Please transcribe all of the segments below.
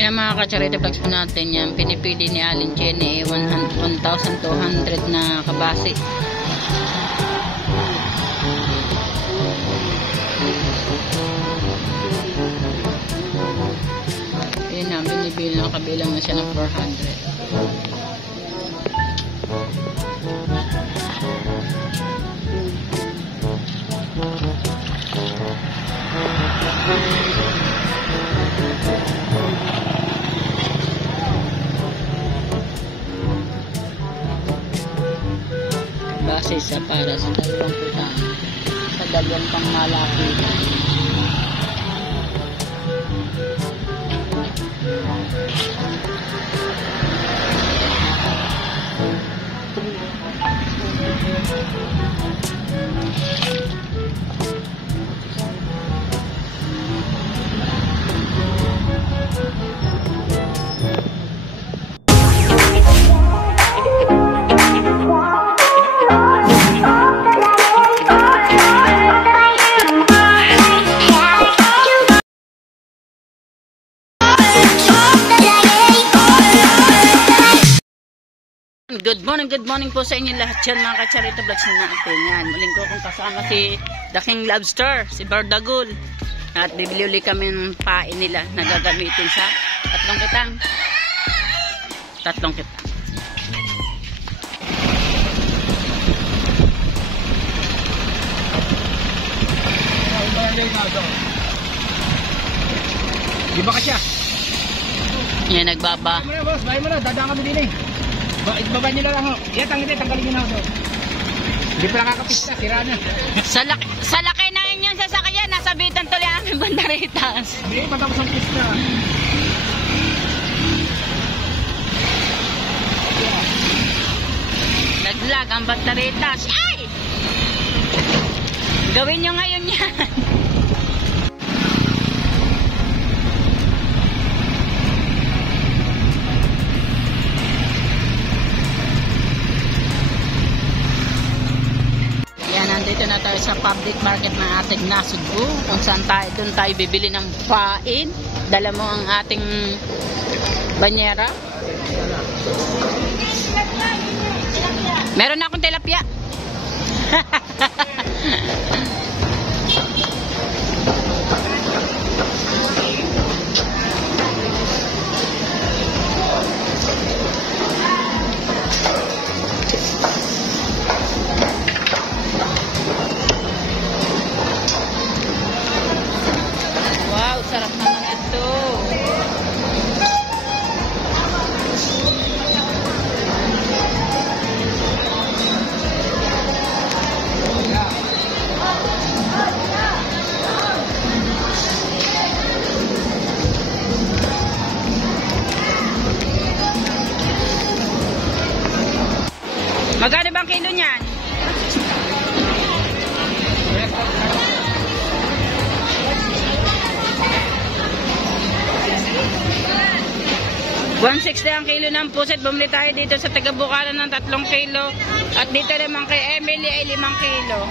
Yan ang mga ka-charity vlogs po natin. Yan, pinipili ni Aling Jenny 1,200 na kabase. Yan na, binibili na, kabilang na siya ng 400. Base sa para sa dalawang putang, sa dalawang pangmalapitan. Good morning po sa inyo lahat yan mga ka-charity vlogs na natin. Yan, muling ko kung kasama si The King Lobster, si Bardagul. At bibili ulit kami ng pain nila na gagamitin sa tatlong kitang. Di ba ka siya? Yan, nagbaba. Bahay mo na boss, bahay mo na, dadaan kami din eh. Ibaba nyo lang ho. Yan, tanggalin nyo na ho. Hindi pa nakakapista, sira na. Sa laki na inyong sasakyan, nasa bitan tuloy ang aming bandaritas. Hindi, patapos ang pista. Naglag ang bandaritas. Ay! Gawin nyo ngayon yan. Dito na tayo sa public market ng ating Nasugbu, kung saan doon tayo bibili ng pain. Dala mo ang ating banyera. Meron na akong tilapia. Sarap naman ito. Magkano bang kilo niyan? $160 ang kilo ng puset. Bumili tayo dito sa Tagabukalan ng 3 kilo. At dito naman kay Emily ay 5 kilo.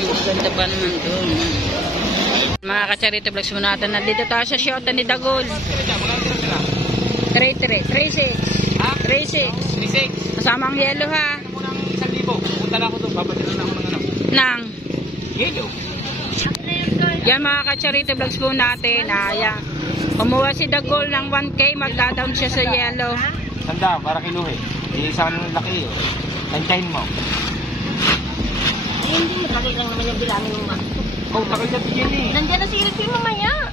Ganda pa naman doon. Mga ka-charity vlogs mo natin. Nandito tayo sa Shota ni Dagol. 3-6. 3-6. Kasama ang yellow ha. Munang 1,000. Punta na ako doon. Babadala na ako ng ano. Nang? Yellow. Yan mga ka-charity vlogs po natin. Ayan. Kumuha si Dagol ng 1K, magda-down siya sa yellow. Tanda, para kiluhin. Isa ng laki eh. Tansyahin mo. Hindi, madali lang naman yung bilangin ng mga. Oh, takal na tigil eh. Nandiyan na si Ilpi mamaya.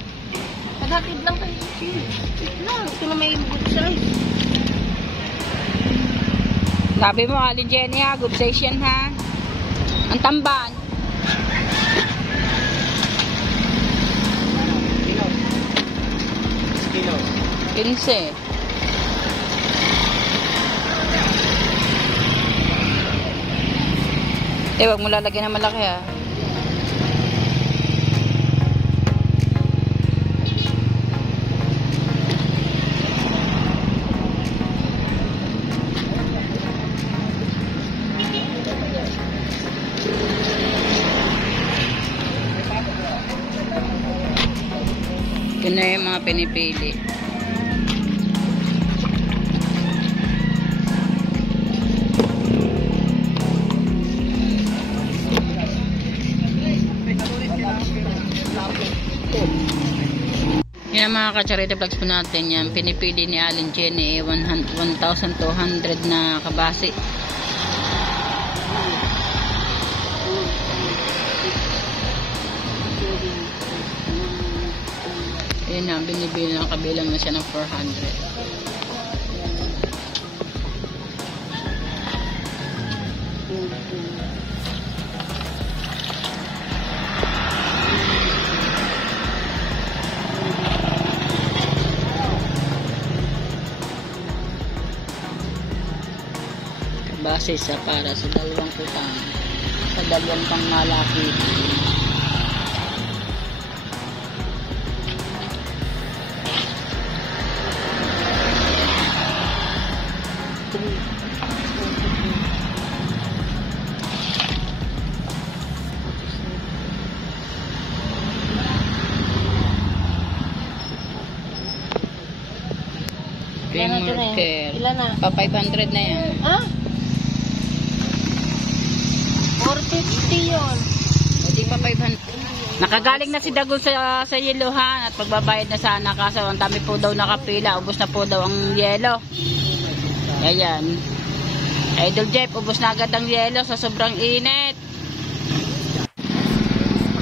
Naghatid lang kayo si Ilpi. Ito na may good size. Sabi mo, Aling Jenny ha, good size yan ha. Ang tamban. Kilo. 15. Huwag mo lalagyan ng malaki ha. Yun na yung mga mga pinipili. Yan ang mga ka-charity vlogs po natin. Yan, pinipili ni Aling Jenny 1,200 na kabase. Yan na, binibili ng kabilang na siya ng 400. Base sa para sa dalawang kutang, sa dalawang pang malaki. Ilan na? Pa 500 na yan. Ha? 450 yun. Hindi pa 500. Nakagaling na si Dagol sa yelohan at pagbabayad na sana kaso ang dami po daw nakapila. Ubos na po daw ang yelo. Ayan. Idol Jeff, ubos na agad ang yelo sa sobrang init.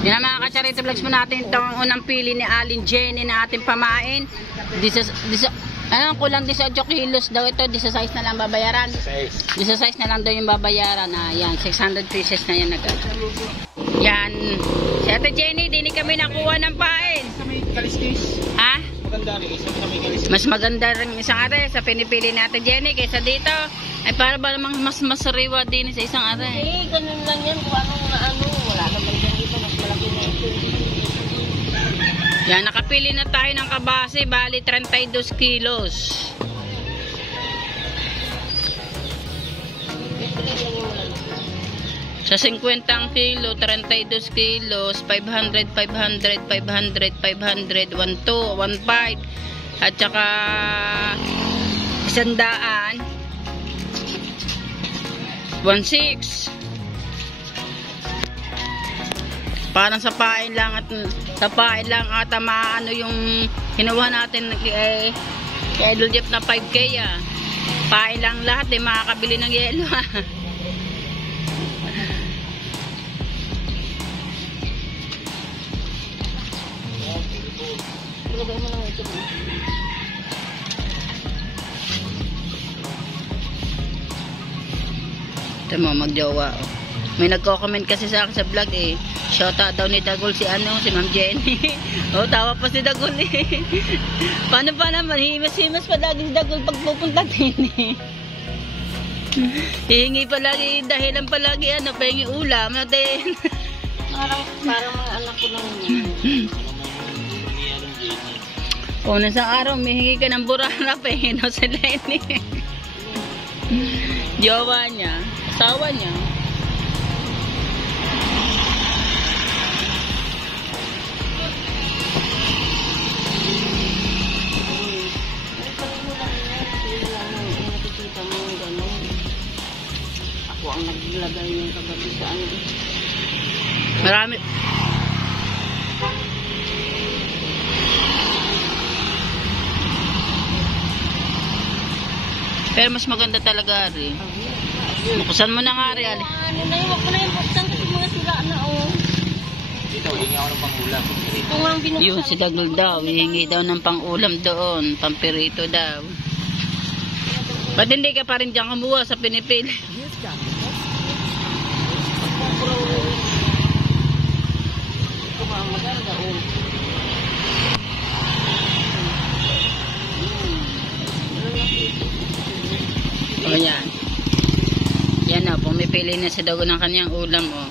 Yan ang mga ka-charity vlogs mo natin. Ito ang unang pili ni Aling Jenny na ating pamain. Ano, kulang 18 kilos daw ito. 16 na lang babayaran. 16 na lang daw yung babayaran. Yan, 600 pieces na yan agad. Yan. Si Ate Jenny, di kami nakuha ng pain. Kami kaliskis. Ha? Maganda rin. Isang kami kaliskis. Mas maganda rin isang are sa pinipili ni Ate Jenny kaysa dito. Ay para ba namang mas masariwa din sa isang are. Eh, ganun lang yan. Kung anong na ano. Wala naman dyan dito. Mas malaki na ito. Yan, nakapili na tayo ng kabase, bali 32 kilos. Sa 50 kilo, 32 kilos, 500, 500, 500, 500, 1, 2, 1, 5, at saka 100, 1,600. Parang sa pain lang at maano yung kinuha natin kay Idol Jeff na 5K ah. Pain lang lahat makakabili ng yelo ah. Ito mo magjowa oh. May nagko-comment kasi sa akin sa vlog eh. Shoutout daw ni Dagol si Ma'am Jenny. Oh, tawa pa si Dagol eh. Paano ba naman? Himas-himas pa lagi si Dagol pag pupunta din eh. Hihingi palagi, dahilan palagi pahingi ulam natin. Parang mga anak ko lang yun. O, nasang araw, mihingi ka ng burana, pahingi daw sa Lenny. Jowa niya, asawa niya. Ang naglagay ng kagabi sa ano. Marami. Pero mas maganda talaga rin. Buksan mo na nga rin. Ano na yun, wag mo na yung buksan kasi mga sila na oh. Dito, hingi ako ng pangulam. Ito nga ang binuksan. Yun, si Dagol daw. Hihingi daw ng pang-ulam doon. Pampirito daw. Ba't hindi ka pa rin dyan kumuha sa pinipili? O yan. Yan o, pumipili na si Dagol ng kanyang ulam o.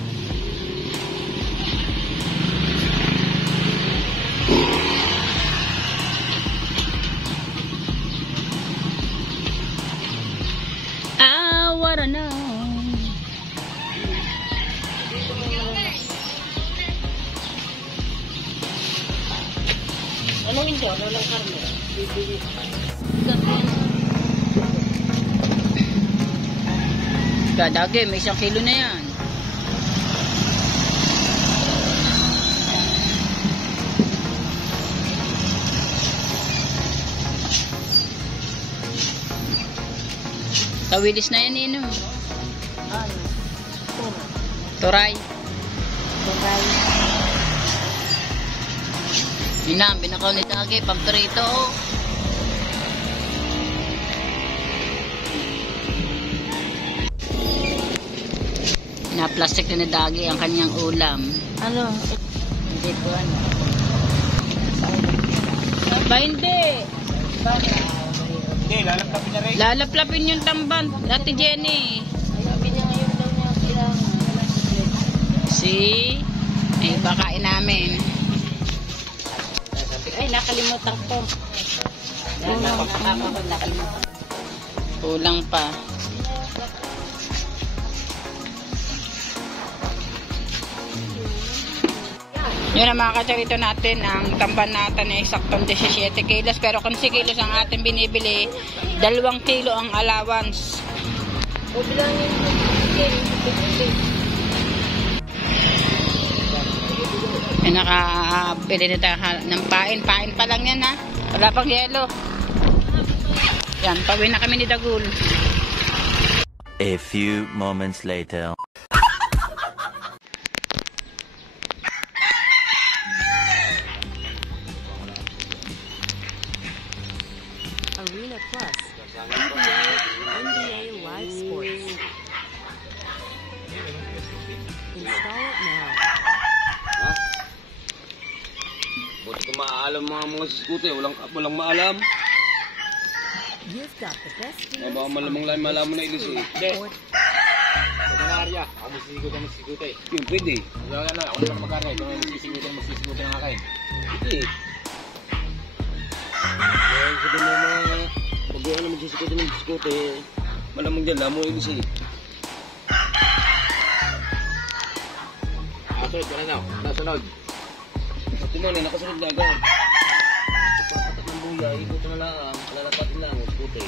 I wanna know. Ano yun dyan? walang karne. Kadagi, may 1 kilo na yan. Tawilis na yan, Nino. Ano? Turay. Turay. Yun binakaw ni Dagi, pamperito. Na-plastic na ni Dagi ang kanyang ulam. Ano? Hindi ko ano. Ba hindi? Hindi, lalampapin na rin. Lalaplapin yung tamban. Ate Jenny. Sabi niya ngayon daw niya kailangan. See? Eh, bakain namin. Ay, nakalimutan ko. Kulang pa. Yun ang mga kacharito natin, ang tamban natin ay saktong 17 kilos. Pero kung 10 kilos ang ating binibili, 2 kilo ang allowance. O bilangin mo. Yung nakabili na tayo ng pain. Pain pa lang yan ha. Wala pang yelo. Yan, pawin na kami ni Dagul. A few moments later. Arena Plus, NBA Live Sports. Install it now. Buti ko maalam mga siskuti, walang maalam. You've got the best Ay, deals baka malamang lang malaman na ilis eh. Hindi. or Sa Canaria, ako masisigot eh. Yung pwede. Wala na, ako lang mag-area. Ito may masisigot ang akin. Pwede. Kaya sabi mo mga pag ano magsisikuti ng siskuti, malamang dyan, lamo ilis eh. Sunod ka na na. Nasunod. Pati mo na, nakasunod na agad. Pagpapatak ng buya, ikot na lang, kalalapatin lang, siskuti.